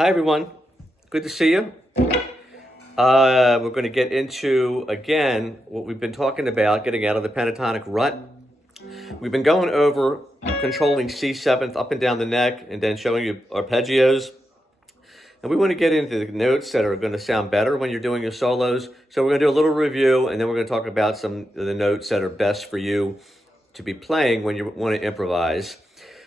Hi everyone, good to see you. We're going to get into, again, what we've been talking about, getting out of the pentatonic rut. We've been going over controlling C7th up and down the neck and then showing you arpeggios. And we want to get into the notes that are going to sound better when you're doing your solos. So we're going to do a little review and then we're going to talk about some of the notes that are best for you to be playing when you want to improvise.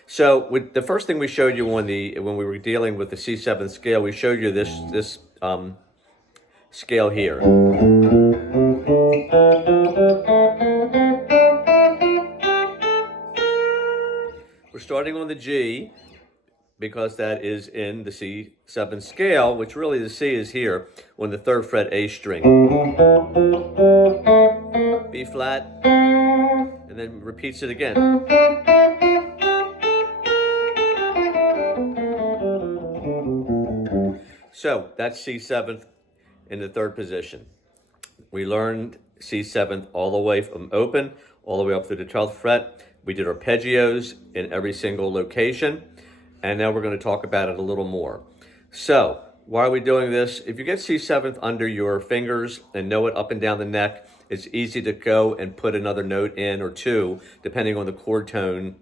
So with the first thing we showed you when we were dealing with the C7th scale, we showed you this scale here. We're starting on the G because that is in the C7 scale, which really the C is here on the 3rd fret A string. B flat, and then repeats it again. So that's C7th in the 3rd position. We learned C7th all the way from open, all the way up to the 12th fret. We did arpeggios in every single location, and now we're going to talk about it a little more. So why are we doing this? If you get C7th under your fingers and know it up and down the neck, it's easy to go and put another note in or two, depending on the chord tone,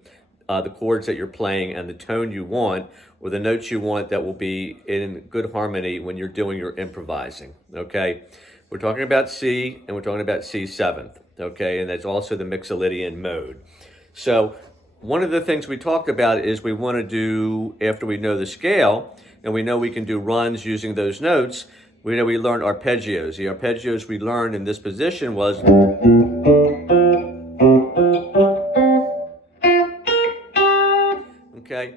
the chords that you're playing and the tone you want, or the notes you want that will be in good harmony when you're doing your improvising, okay? We're talking about C and we're talking about C7th, okay? And that's also the Mixolydian mode. So one of the things we talked about is we want to do, after we know the scale, and we know we can do runs using those notes, we know we learned arpeggios. The arpeggios we learned in this position was... Okay?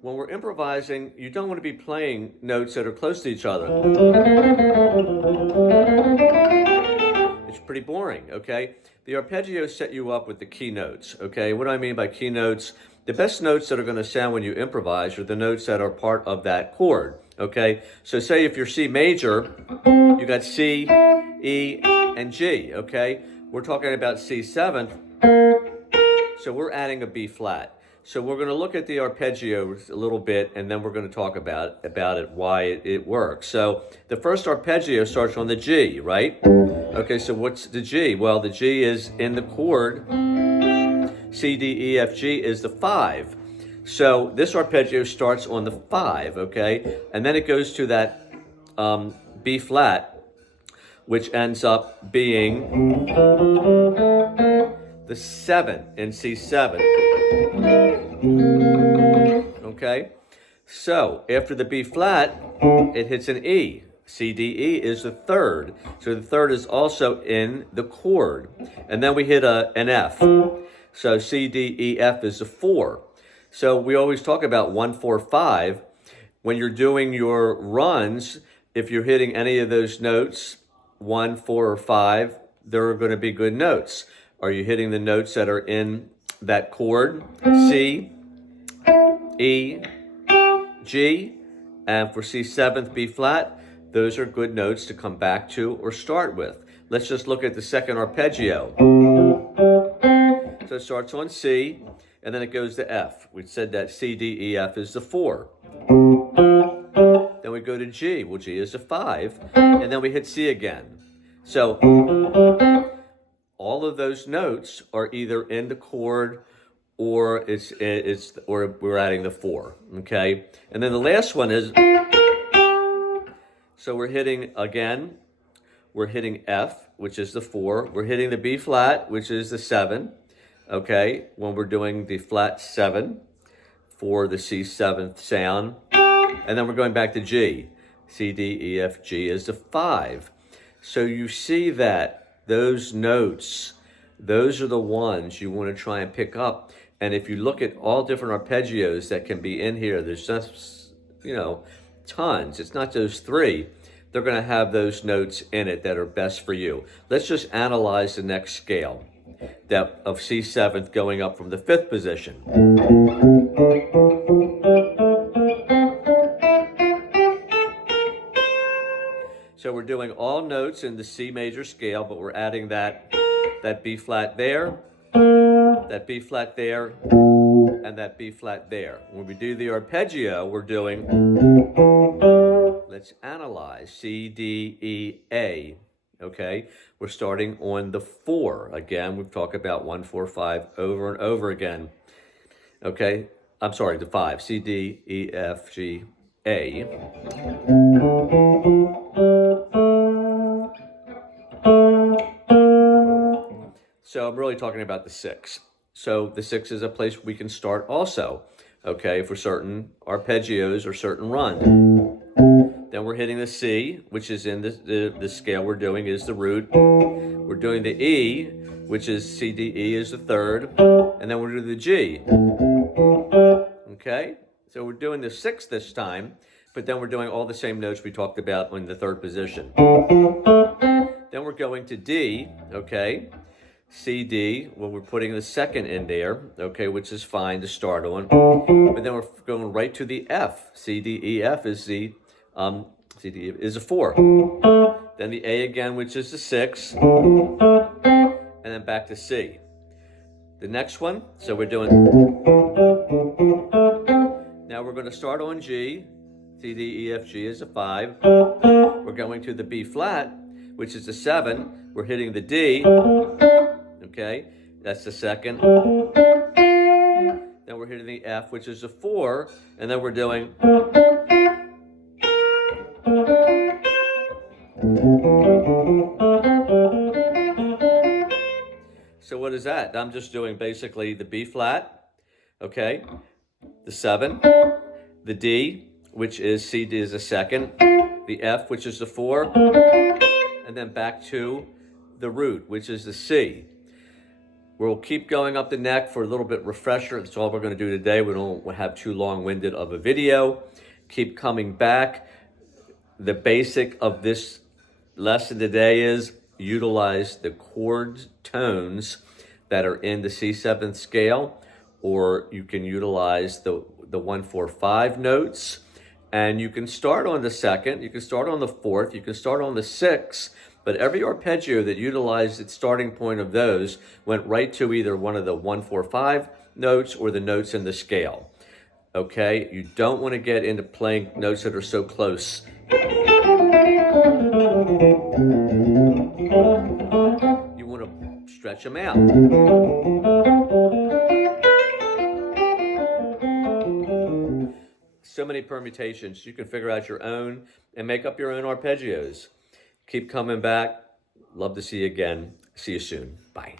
When we're improvising, you don't want to be playing notes that are close to each other. It's pretty boring, okay? The arpeggios set you up with the key notes, okay? What do I mean by key notes? The best notes that are going to sound when you improvise are the notes that are part of that chord, okay? So say if you're C major, you got C, E, and G, okay? We're talking about C7th, so we're adding a B flat. So we're going to look at the arpeggios a little bit, and then we're going to talk about it, why it works. So the first arpeggio starts on the G, right? Okay, so what's the G? Well, the G is in the chord. C, D, E, F, G is the 5. So this arpeggio starts on the 5, okay? And then it goes to that B flat, which ends up being the 7 in C7. Okay, so after the B flat, it hits an E. C, D, E is the 3rd. So the 3rd is also in the chord. And then we hit an F. So C, D, E, F is the 4. So we always talk about 1, 4, 5. When you're doing your runs, if you're hitting any of those notes, 1, 4, or 5, they're going to be good notes. Are you hitting the notes that are in that chord? C, E, G, and for C7th, B flat, those are good notes to come back to or start with. Let's just look at the second arpeggio. So it starts on C, and then it goes to F. We said that C, D, E, F is the 4. Then we go to G. Well, G is the 5, and then we hit C again. So all of those notes are either in the chord or or we're adding the 4, okay? And then the last one is, so we're hitting again, we're hitting F, which is the 4. We're hitting the B flat, which is the 7, okay? When we're doing the flat 7 for the C7th sound. And then we're going back to G. C, D, E, F, G is the 5. So you see that those notes, those are the ones you want to try and pick up. And if you look at all different arpeggios that can be in here, there's just, tons. It's not those 3. They're going to have those notes in it that are best for you. Let's just analyze the next scale that of C7th going up from the 5th position. So we're doing all notes in the C major scale, but we're adding that B flat there, that B flat there, and that B flat there. When we do the arpeggio, we're doing, let's analyze, C, D, E, A. Okay, we're starting on the 4. Again, we've talked about 1, 4, 5 over and over again. Okay, I'm sorry, the 5, C, D, E, F, G, A. So I'm really talking about the 6. So the 6 is a place we can start also, okay, for certain arpeggios or certain runs. Then we're hitting the C, which is in the scale we're doing is the root. We're doing the E, which is C, D, E is the 3rd. And then we're doing the G. Okay? So we're doing the 6 this time, but then we're doing all the same notes we talked about in the 3rd position. Then we're going to D, okay? C, D, well, we're putting the 2nd in there, okay, which is fine to start on. But then we're going right to the F. C, D, E, F is the C, D, E is a 4. Then the A again, which is the 6. And then back to C. The next one, so we're doing, now we're going to start on G. C, D, E, F, G is a 5. We're going to the B flat, which is the 7. We're hitting the D. Okay, that's the 2nd. Then we're hitting the F, which is a 4. And then we're doing. So what is that? I'm just doing basically the B flat, okay, the 7, the D, which is C, D is the 2nd, the F, which is the 4, and then back to the root, which is the C. We'll keep going up the neck for a little bit refresher. That's all we're going to do today. We don't have too long-winded of a video. Keep coming back. The basic of this lesson today is utilize the chord tones that are in the C7 scale, or you can utilize the 1, 4, 5 notes, and you can start on the 2nd, you can start on the 4th, you can start on the 6th, but every arpeggio that utilized its starting point of those went right to either one of the 1, 4, 5 notes or the notes in the scale. Okay, you don't want to get into playing notes that are so close. You want to stretch them out. So many permutations. You can figure out your own and make up your own arpeggios. Keep coming back. Love to see you again. See you soon. Bye.